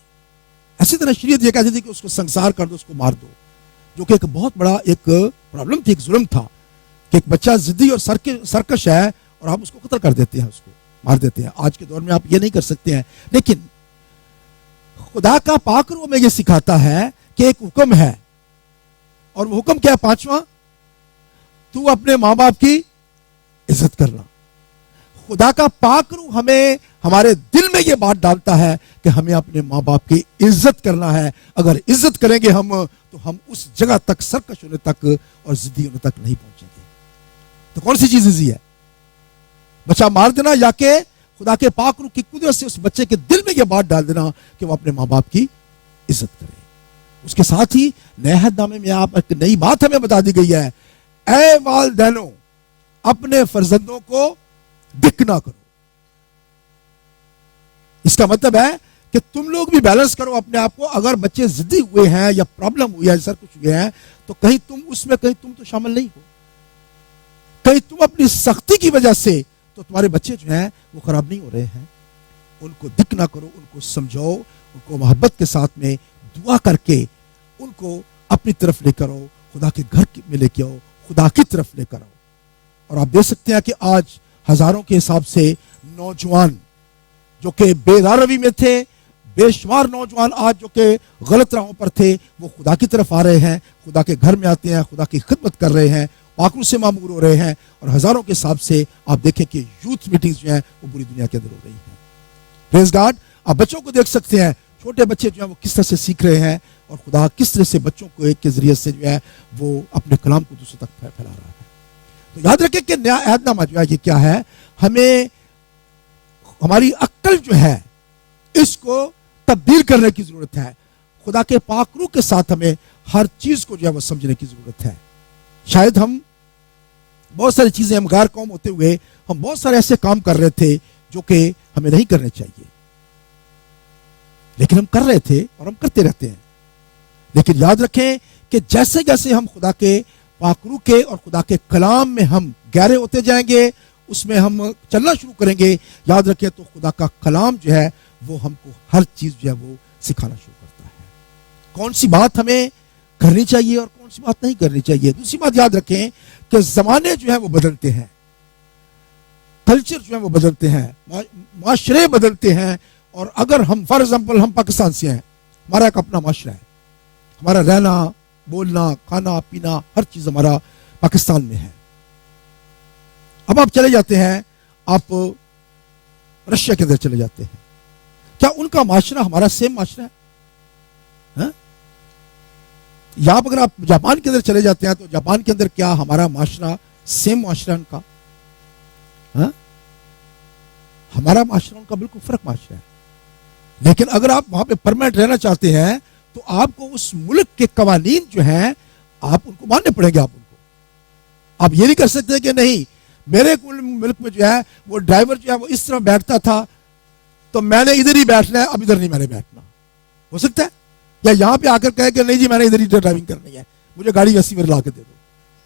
اسی طرح شریعت یہ کہتی تھی کہ اس کو سنسار کر دو، اس کو مار دو، جو کہ ایک بہت بڑا ایک پرابلم تھی، ایک ظلم تھا کہ ایک بچہ ضدی اور سرکش ہے اور آپ اس کو قتل کر دیتے ہیں، اس کو مار دیتے ہیں. آج کے دور میں آپ یہ نہیں کر سکتے ہیں، لیکن خدا کا پاک روح میں یہ سکھاتا ہے کہ ایک حکم ہے، اور وہ حکم کیا ہے؟ 5واں، تو اپنے ماں باپ کی عزت کرنا. خدا کا پاک روح ہمیں ہمارے دل میں یہ بات ڈالتا ہے کہ ہمیں اپنے ماں باپ کی عزت کرنا ہے. اگر عزت کریں گے ہم تو ہم اس جگہ تک سرکش ہونے تک اور ضدی ہونے تک نہیں پہنچیں گے. تو کون سی چیز ایزی ہے؟ بچہ مار دینا یا کہ خدا کے پاک روح کی قدرت سے اس بچے کے دل میں یہ بات ڈال دینا کہ وہ اپنے ماں باپ کی عزت کرے. اس کے ساتھ ہی نئے عہد نامے میں آپ ایک نئی بات ہمیں بتا دی گئی ہے، اے والدینوں اپنے فرزندوں کو دکھ نہ کرو. اس کا مطلب ہے کہ تم لوگ بھی بیلنس کرو اپنے آپ کو. اگر بچے ضدی ہوئے ہیں یا پرابلم ہوئی ہے، سر کچھ ہوئے ہیں، تو کہیں تم تو شامل نہیں ہو. کہیں تم اپنی سختی کی وجہ سے تو تمہارے بچے جو ہیں وہ خراب نہیں ہو رہے ہیں. ان کو دکھ نہ کرو، ان کو سمجھاؤ، ان کو محبت کے ساتھ میں دعا کر کے ان کو اپنی طرف لے کر آؤ، خدا کے گھر میں لے کے آؤ، خدا کی طرف لے کر آؤ. اور آپ دیکھ سکتے ہیں کہ آج ہزاروں کے حساب سے نوجوان جو کہ بے روی میں تھے، بے شمار نوجوان آج جو کہ غلط راہوں پر تھے، وہ خدا کی طرف آ رہے ہیں، خدا کے گھر میں آتے ہیں، خدا کی خدمت کر رہے ہیں، پاک روح سے معمور ہو رہے ہیں. اور ہزاروں کے حساب سے آپ دیکھیں کہ یوتھ میٹنگز جو ہیں وہ پوری دنیا کے اندر ہو رہی ہیں. پریز گاڈ. آپ بچوں کو دیکھ سکتے ہیں، چھوٹے بچے جو ہیں وہ کس طرح سے سیکھ رہے ہیں، اور خدا کس طرح سے بچوں کو ایک کے ذریعے سے جو ہے وہ اپنے کلام کو دوسروں تک پھیلا رہا ہے. تو یاد رکھیں کہ نیا عہد نامہ جو ہے یہ کیا ہے؟ ہمیں ہماری عقل جو ہے اس کو تبدیل کرنے کی ضرورت ہے. خدا کے پاک روح کے ساتھ ہمیں ہر چیز کو جو ہے وہ سمجھنے کی ضرورت ہے. شاید ہم بہت ساری چیزیں، ہم غیر قوم ہوتے ہوئے ہم بہت سارے ایسے کام کر رہے تھے جو کہ ہمیں نہیں کرنے چاہیے، لیکن ہم کر رہے تھے اور ہم کرتے رہتے ہیں. لیکن یاد رکھیں کہ جیسے جیسے ہم خدا کے پاک روح کے اور خدا کے کلام میں ہم گہرے ہوتے جائیں گے، اس میں ہم چلنا شروع کریں گے، یاد رکھیں تو خدا کا کلام جو ہے وہ ہم کو ہر چیز جو ہے وہ سکھانا شروع کرتا ہے. کون سی بات ہمیں کرنی چاہیے اور کون سی بات نہیں کرنی چاہیے. دوسری بات یاد رکھیں کہ زمانے جو ہیں وہ بدلتے ہیں، کلچر جو ہیں وہ بدلتے ہیں، معاشرے بدلتے ہیں. اور اگر ہم فار ایگزامپل ہم پاکستان سے ہیں، ہمارا ایک اپنا معاشرہ ہے، ہمارا رہنا، بولنا، کھانا پینا، ہر چیز ہمارا پاکستان میں ہے. اب آپ چلے جاتے ہیں، آپ رشیا کے اندر چلے جاتے ہیں، کیا ان کا معاشرہ ہمارا سیم معاشرہ ہے؟ یا اگر آپ جاپان کے اندر چلے جاتے ہیں تو جاپان کے اندر کیا ہمارا معاشرہ سیم معاشرہ ان کا؟ ہمارا معاشرہ ان کا بالکل فرق معاشرہ ہے. لیکن اگر آپ وہاں پہ پرماننٹ رہنا چاہتے ہیں تو آپ کو اس ملک کے قوانین جو ہیں آپ ان کو ماننے پڑیں گے. آپ یہ نہیں کر سکتے کہ نہیں میرے ملک میں جو ہے وہ ڈرائیور جو ہے وہ اس طرح بیٹھتا تھا تو میں نے ادھر ہی بیٹھنا ہے، اب ادھر نہیں میں نے بیٹھنا. ہو سکتا ہے؟ یا یہاں پہ آ کر کہے کہ نہیں جی میں نے ادھر ہی ڈرائیونگ کرنی ہے، مجھے گاڑی ویسی میرے لا کے دے دو.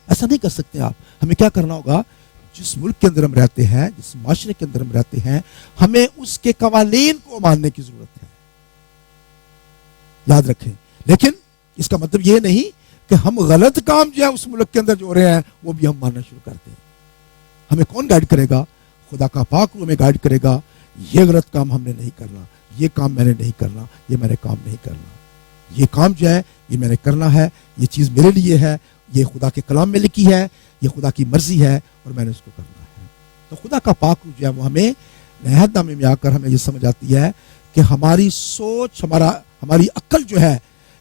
ایسا نہیں کر سکتے آپ. ہمیں کیا کرنا ہوگا؟ جس ملک کے اندر ہم رہتے ہیں، جس معاشرے کے اندر ہم رہتے ہیں، ہمیں اس کے قوانین کو ماننے کی ضرورت ہے. یاد رکھیں. لیکن اس کا مطلب یہ نہیں کہ ہم غلط کام جو ہے اس ملک کے اندر جو ہو رہے ہیں وہ بھی ہم ماننا شروع کر دیں. ہمیں کون گائیڈ کرے گا؟ خدا کا پاک روح ہمیں گائیڈ کرے گا. یہ غلط کام ہم نے نہیں کرنا، یہ کام میں نے نہیں کرنا، یہ میں نے کام نہیں کرنا، یہ کام جو ہے یہ میں نے کرنا ہے، یہ چیز میرے لیے ہے، یہ خدا کے کلام میں لکھی ہے، یہ خدا کی مرضی ہے اور میں نے اس کو کرنا ہے. تو خدا کا پاک روح جو ہے وہ ہمیں نہایت نامے میں آ کر ہمیں یہ سمجھ آتی ہے کہ ہماری سوچ ہماری عقل جو ہے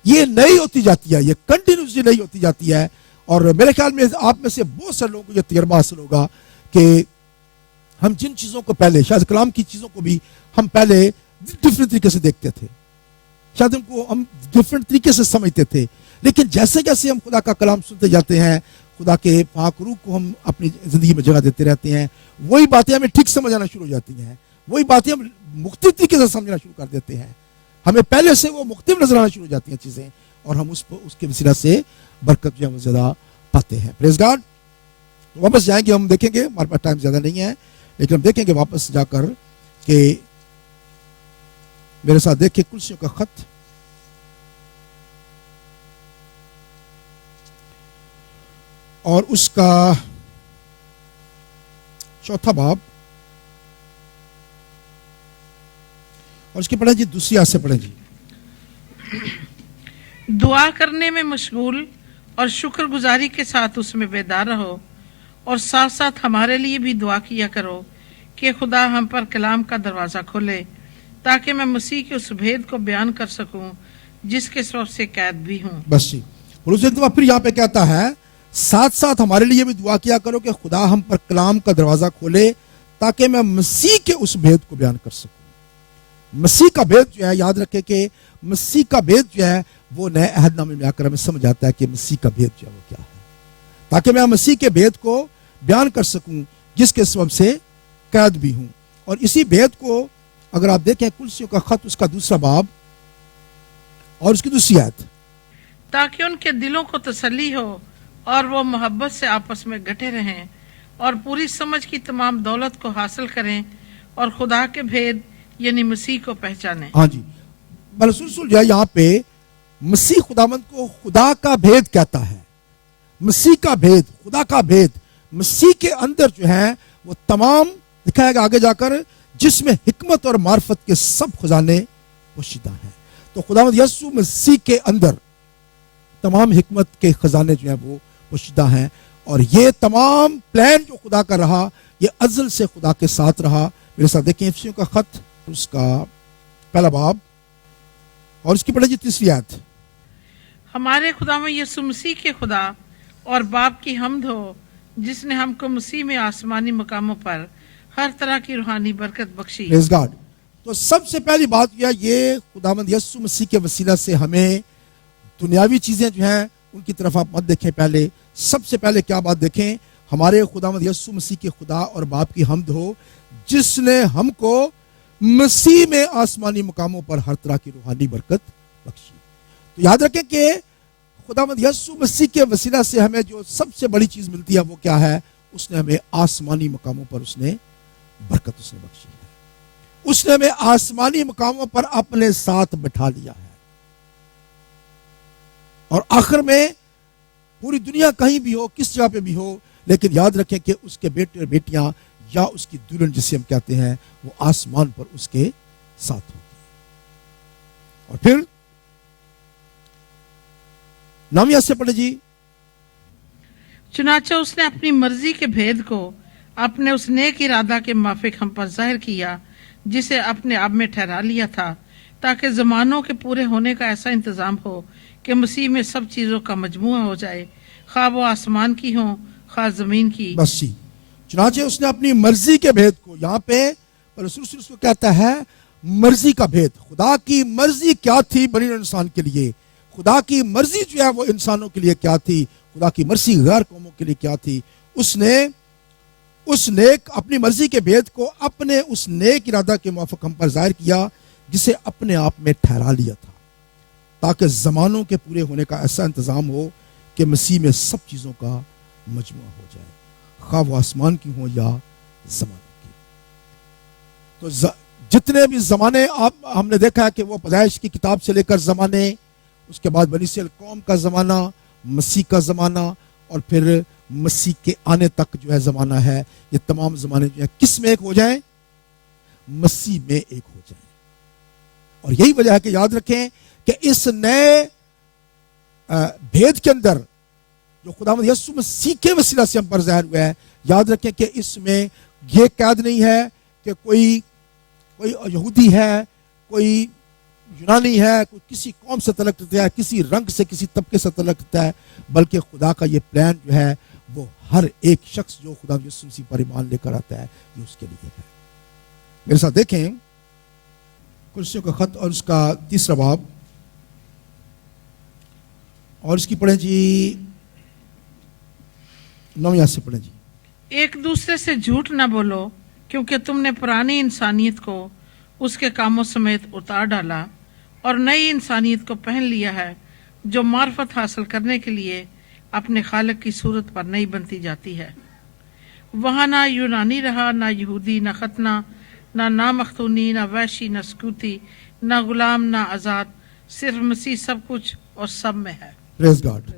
یہ نئی ہوتی جاتی ہے, یہ کنٹینیوسلی نئی ہوتی جاتی ہے. اور میرے خیال میں آپ میں سے بہت سارے لوگوں کو یہ تجربہ حاصل ہوگا کہ ہم جن چیزوں کو پہلے, شاید کلام کی چیزوں کو بھی ہم پہلے ڈفرینٹ طریقے سے دیکھتے تھے, شاید ان کو ہم ڈفرینٹ طریقے سے سمجھتے تھے, لیکن جیسے جیسے ہم خدا کا کلام سنتے جاتے ہیں, خدا کے پاک روح کو ہم اپنی زندگی میں جگہ دیتے رہتے ہیں, وہی باتیں ہمیں ٹھیک سمجھ آنا شروع ہو جاتی ہیں, وہی باتیں ہم مختلف طریقے سے سمجھنا شروع کر دیتے ہیں, ہمیں پہلے سے وہ مختلف نظر آنا شروع ہو جاتی ہیں چیزیں, اور ہم اس کے وسیلہ سے برکت جو ہے وہ زیادہ پاتے ہیں. پریز گاڈ. واپس جائیں گے, ہم دیکھیں گے, ہمارے پاس ٹائم زیادہ نہیں ہے, لیکن ہم دیکھیں گے واپس جا کر کہ میرے ساتھ دیکھیں کلسیوں کا خط اور اس کا 4 باب, اور اس کی پڑھیں جی, دوسری آیت سے پڑھیں جی. دعا کرنے میں مشغول اور شکر گزاری کے ساتھ اس میں بیدار رہو, اور ساتھ ساتھ ہمارے لیے بھی دعا کیا کرو کہ خدا ہم پر کلام کا دروازہ کھولے, تاکہ میں مسیح کے اس بھید کو بیان کر سکوں جس کے سبب سے قید بھی ہوں. بس جی, اور اس ایک دفعہ پھر یہاں پہ کہتا ہے ساتھ ساتھ ہمارے لیے بھی دعا کیا کرو کہ خدا ہم پر کلام کا دروازہ کھولے تاکہ میں مسیح کے اس بھید کو بیان کر سکوں. مسیح کا بھید جو ہے, یاد رکھے کہ مسیح کا بھید جو ہے وہ نئے عہد نامے میں آ کر ہمیں سمجھ آتا ہے کہ مسیح کا بھید جو ہے وہ کیا ہے, تاکہ میں مسیح کے بھید کو بیان کر سکوں جس کے سبب سے قید بھی ہوں. اور اسی بھید کو اگر آپ دیکھیں کلسیوں کا خط اس کا 2 باب اور اس کی 2 آیت, تاکہ ان کے دلوں کو تسلی ہو اور وہ محبت سے آپس میں گٹے رہیں اور پوری سمجھ کی تمام دولت کو حاصل کریں اور خدا کے بھید یعنی مسیح کو پہچانیں. ہاں جی, رسول جو ہے یہاں پہ مسیح خداوند کو خدا کا بھید کہتا ہے. مسیح کا بھید, خدا کا بھید, مسیح کے اندر جو ہے وہ تمام دکھائے گا آگے جا کر, جس میں حکمت اور معرفت کے سب خزانے پوشیدہ ہیں. تو خداوند یسوع مسیح کے اندر تمام حکمت کے خزانے جو ہیں وہ پوشیدہ ہیں, اور یہ تمام پلان جو خدا کا رہا یہ ازل سے خدا کے ساتھ رہا. میرے ساتھ دیکھیں افسیوں کا خط اس کا 1 باب اور اس کی پڑھیں جی 3 آیت. ہمارے خدا میں یسوع مسیح کے خدا اور باپ کی حمد ہو, جس نے ہم کو مسیح میں آسمانی مقاموں پر ہر طرح کی روحانی برکت بخشی. پریز گاڈ. تو سب سے پہلی بات یہ خداوند یسوع مسیح کے وسیلہ سے ہمیں دنیاوی چیزیں جو ہیں ان کی طرف آپ مت دیکھیں, پہلے سب سے پہلے کیا بات دیکھیں, ہمارے خداوند یسوع مسیح کے خدا اور باپ کی حمد ہو جس نے ہم کو مسیح میں آسمانی مقاموں پر ہر طرح کی روحانی برکت بخشی. تو یاد رکھیں کہ خداوند یسوع مسیح کے وسیلہ سے ہمیں جو سب سے بڑی چیز ملتی ہے وہ کیا ہے, اس نے ہمیں آسمانی مقاموں پر اس نے برکت اس نے بخشی ہے. اس نے ہمیں آسمانی مقاموں پر اپنے ساتھ بٹھا لیا ہے, اور آخر میں پوری دنیا کہیں بھی ہو, کس جگہ پہ بھی ہو, لیکن یاد رکھیں کہ اس کے بیٹے اور بیٹیاں یا اس کی دلہن جسے ہم کہتے ہیں وہ آسمان پر اس کے ساتھ ہوگی. اور پھر 9 آیت سے پڑھے جی. چنانچہ اس نے اپنی مرضی کے بھید کو اپنے اس نیک ارادہ کے موافق ہم پر ظاہر کیا جسے اپنے آپ میں ٹھہرا لیا تھا, تاکہ زمانوں کے پورے ہونے کا ایسا انتظام ہو کہ مسیح میں سب چیزوں کا مجموعہ ہو جائے, خواہ وہ آسمان کی ہوں خواہ زمین کی. بس جی, چنانچہ اس نے اپنی مرضی کے بھید کو, یہاں پہ رسول اس کو کہتا ہے مرضی کا بھید. خدا کی مرضی کیا تھی بنی انسان کے لیے, خدا کی مرضی جو ہے وہ انسانوں کے لیے کیا تھی, خدا کی مرضی غیر قوموں کے لیے کیا تھی. اس نے اس نیک اپنی مرضی کے بھید کو اپنے اس نیک ارادہ کے موافق ہم پر ظاہر کیا جسے اپنے آپ میں ٹھہرا لیا تھا, تاکہ زمانوں کے پورے ہونے کا ایسا انتظام ہو کہ مسیح میں سب چیزوں کا مجموعہ ہو جائے, خواہ وہ آسمان کی ہوں یا زمانوں کی. تو جتنے بھی زمانے ہم نے دیکھا ہے کہ وہ پیدائش کی کتاب سے لے کر زمانے, اس کے بعد بنی اسرائیل قوم کا زمانہ, مسیح کا زمانہ, اور پھر مسیح کے آنے تک جو ہے زمانہ ہے, یہ تمام زمانے جو ہیں کس میں ایک ہو جائیں, مسیح میں ایک ہو جائیں. اور یہی وجہ ہے کہ یاد رکھیں کہ اس نئے بھید کے اندر جو خداوند یسوع مسیح کے وسیلہ سے ہم پر ظاہر ہوا ہے, یاد رکھیں کہ اس میں یہ قید نہیں ہے کہ کوئی یہودی ہے, کوئی یونانی ہے، کوئی کسی قوم سے تعلق رکھتا ہے، کسی رنگ سے، کسی طبقے سے تعلق رکھتا ہے، بلکہ خدا کا یہ پلان جو ہے وہ ہر ایک شخص جو خدا یسوع مسیح پر ایمان لے کر آتا ہے یہ اس کے لیے ہے۔ میرے ساتھ دیکھیں کلوسیوں کا خط اور اس کا 3 باب، اور اس کی پڑھیں جی 9 سے پڑھیں جی۔ ایک دوسرے سے جھوٹ نہ بولو، کیونکہ تم نے پرانی انسانیت کو اس کے کاموں سمیت اتار ڈالا اور نئی انسانیت کو پہن لیا ہے، جو معرفت حاصل کرنے کے لیے اپنے خالق کی صورت پر نئی بنتی جاتی ہے۔ وہاں نہ یونانی رہا، نہ یہودی، نہ ختنہ، نہ نامختونی، نہ ویشی، نہ سکوتی، نہ غلام، نہ آزاد، صرف مسیح سب کچھ اور سب میں ہے۔ پریز گاڈ۔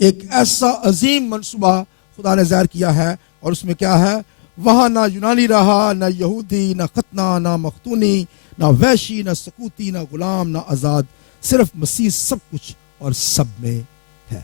ایک ایسا عظیم منصوبہ خدا نے ظاہر کیا ہے، اور اس میں کیا ہے؟ وہاں نہ یونانی رہا، نہ یہودی، نہ ختنہ، نہ مختونی، نہ ویشی، نہ سکوتی، نہ غلام، نہ آزاد، صرف مسیح سب کچھ اور سب میں ہے۔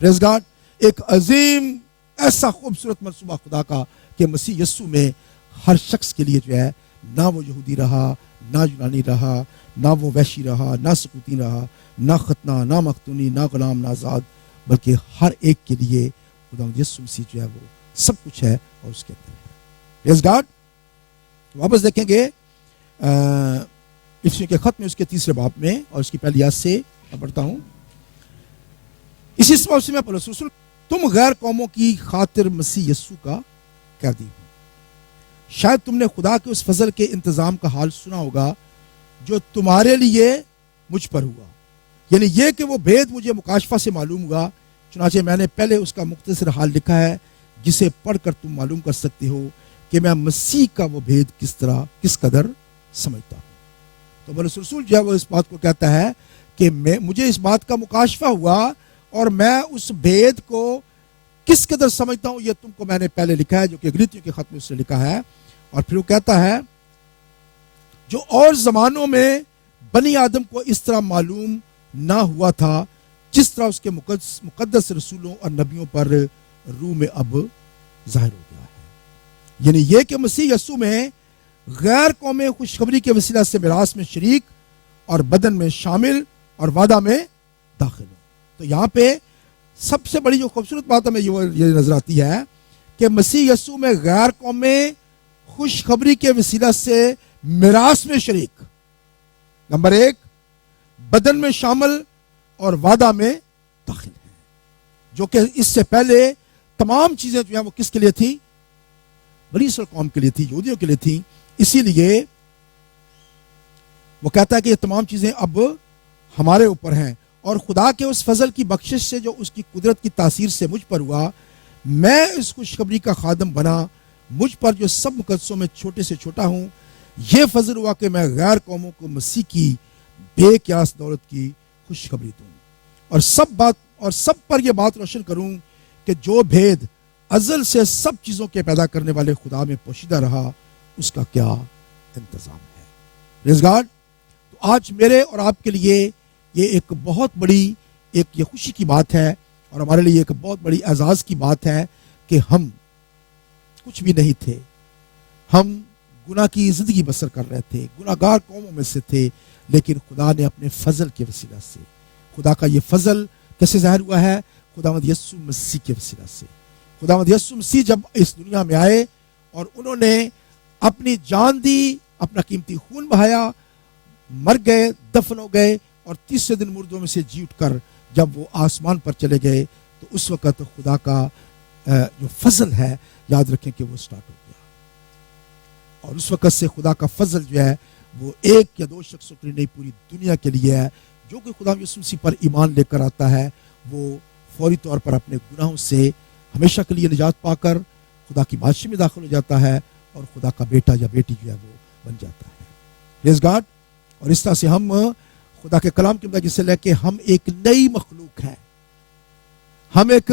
پریز گاڈ۔ ایک عظیم ایسا خوبصورت منصوبہ خدا کا کہ مسیح یسوع میں ہر شخص کے لیے جو ہے، نہ وہ یہودی رہا، نہ یونانی رہا، نہ وہ ویشی رہا، نہ سکوتی رہا، نہ ختنہ، نہ مختونی، نہ غلام، نہ آزاد، بلکہ ہر ایک کے لیے خدا یسوع مسیح جو ہے وہ سب کچھ ہے اور اس کے اندر ہے۔ پریز گاڈ۔ واپس دیکھیں گے افسیوں کے خط میں اس کے 3 باب میں اور اس کی پہلی آیت سے میں پڑھتا ہوں۔ اسی سبب سے میں پولس رسول تم غیر قوموں کی خاطر مسیح یسوع کا قیدی ہو۔ شاید تم نے خدا کے اس فضل کے انتظام کا حال سنا ہوگا جو تمہارے لیے مجھ پر ہوا، یعنی یہ کہ وہ بھید مجھے مکاشفہ سے معلوم ہوا، چنانچہ میں نے پہلے اس کا مختصر حال لکھا ہے، جسے پڑھ کر تم معلوم کر سکتے ہو کہ میں مسیح کا وہ بھید کس قدر سمجھتا ہوں۔ تو پولس رسول جو ہے وہ اس بات کو کہتا ہے کہ مجھے اس بات کا مکاشفہ ہوا اور میں اس بھید کو کس قدر سمجھتا ہوں، یہ تم کو میں نے پہلے لکھا ہے، جو کہ غلاطیوں کے خط میں اس نے لکھا ہے۔ اور پھر وہ کہتا ہے جو اور زمانوں میں بنی آدم کو اس طرح معلوم نہ ہوا تھا، جس طرح اس کے مقدس رسولوں اور نبیوں پر روح میں اب ظاہر ہو گیا ہے۔ یعنی یہ کہ مسیح یسوع میں غیر قومیں خوشخبری کے وسیلہ سے میراث میں شریک اور بدن میں شامل اور وعدہ میں داخل ہو۔ تو یہاں پہ سب سے بڑی جو خوبصورت بات ہمیں یہ نظر آتی ہے کہ مسیح یسوع میں غیر قومیں خوشخبری کے وسیلہ سے میراث میں شریک، نمبر 1 بدن میں شامل اور وعدہ میں داخل ہیں، جو کہ اس سے پہلے تمام چیزیں جو ہیں وہ کس کے لیے تھیں؟ بنی اسرائیل قوم کے لیے تھی، یہودیوں کے لیے تھی۔ اسی لیے وہ کہتا ہے کہ یہ تمام چیزیں اب ہمارے اوپر ہیں، اور خدا کے اس فضل کی بخشش سے جو اس کی قدرت کی تاثیر سے مجھ پر ہوا، میں اس خوشخبری کا خادم بنا، مجھ پر جو سب مقدسوں میں چھوٹے سے چھوٹا ہوں۔ یہ فضل ہوا کہ میں غیر قوموں کو مسیح کی بے قیاس دولت کی خوشخبری دوں، اور سب پر یہ بات روشن کروں کہ جو بھید ازل سے سب چیزوں کے پیدا کرنے والے خدا میں پوشیدہ رہا، اس کا کیا انتظام ہے۔ پریز گاڈ۔ تو آج میرے اور آپ کے لیے یہ ایک بہت بڑی یہ خوشی کی بات ہے، اور ہمارے لیے ایک بہت بڑی اعزاز کی بات ہے کہ ہم کچھ بھی نہیں تھے، ہم گناہ کی زندگی بسر کر رہے تھے، گناہ گار قوموں میں سے تھے، لیکن خدا نے اپنے فضل کے وسیلہ سے، خدا کا یہ فضل کیسے ظاہر ہوا ہے؟ خداوند یسوع مسیح کے وسیلہ سے۔ خداوند یسوع مسیح جب اس دنیا میں آئے اور انہوں نے اپنی جان دی، اپنا قیمتی خون بہایا، مر گئے، دفن ہو گئے، اور 30 دن مردوں میں سے جی اٹھ کر جب وہ آسمان پر چلے گئے، تو اس وقت خدا کا جو فضل ہے، یاد رکھیں کہ وہ سٹارٹ ہو گیا، اور اس وقت سے خدا کا فضل جو ہے وہ 1 یا 2 شخصوں کے لیے نہیں، پوری دنیا کے لیے ہے۔ جو کہ خدا یسوع مسیح پر ایمان لے کر آتا ہے، وہ فوری طور پر اپنے گناہوں سے ہمیشہ کے لیے نجات پا کر خدا کی بادشاہی میں داخل ہو جاتا ہے، اور خدا کا بیٹا یا بیٹی جو ہے وہ بن جاتا ہے۔ پریز گاڈ۔ اور اس طرح سے ہم خدا کے کلام کی وجہ سے لے کے ہم ایک نئی مخلوق ہیں، ہم ایک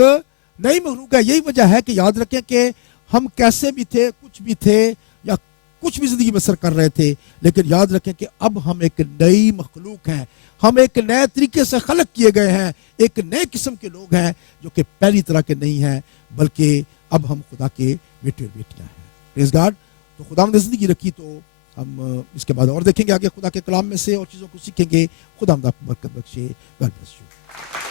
نئی مخلوق ہے۔ یہی وجہ ہے کہ یاد رکھیں کہ ہم کیسے بھی تھے، کچھ بھی تھے، یا کچھ بھی زندگی بسر کر رہے تھے، لیکن یاد رکھیں کہ اب ہم ایک نئی مخلوق ہیں، ہم ایک نئے طریقے سے خلق کیے گئے ہیں، ایک نئے قسم کے لوگ ہیں جو کہ پہلی طرح کے نہیں ہیں، بلکہ اب ہم خدا کے بیٹے اور بیٹیاں ہیں۔ پریز گاڈ۔ تو خدا نے زندگی رکھی تو ہم اس کے بعد اور دیکھیں گے آگے خدا کے کلام میں سے اور چیزوں کو سیکھیں گے. خدا ہم آپ کو برکت بخشے. God bless you.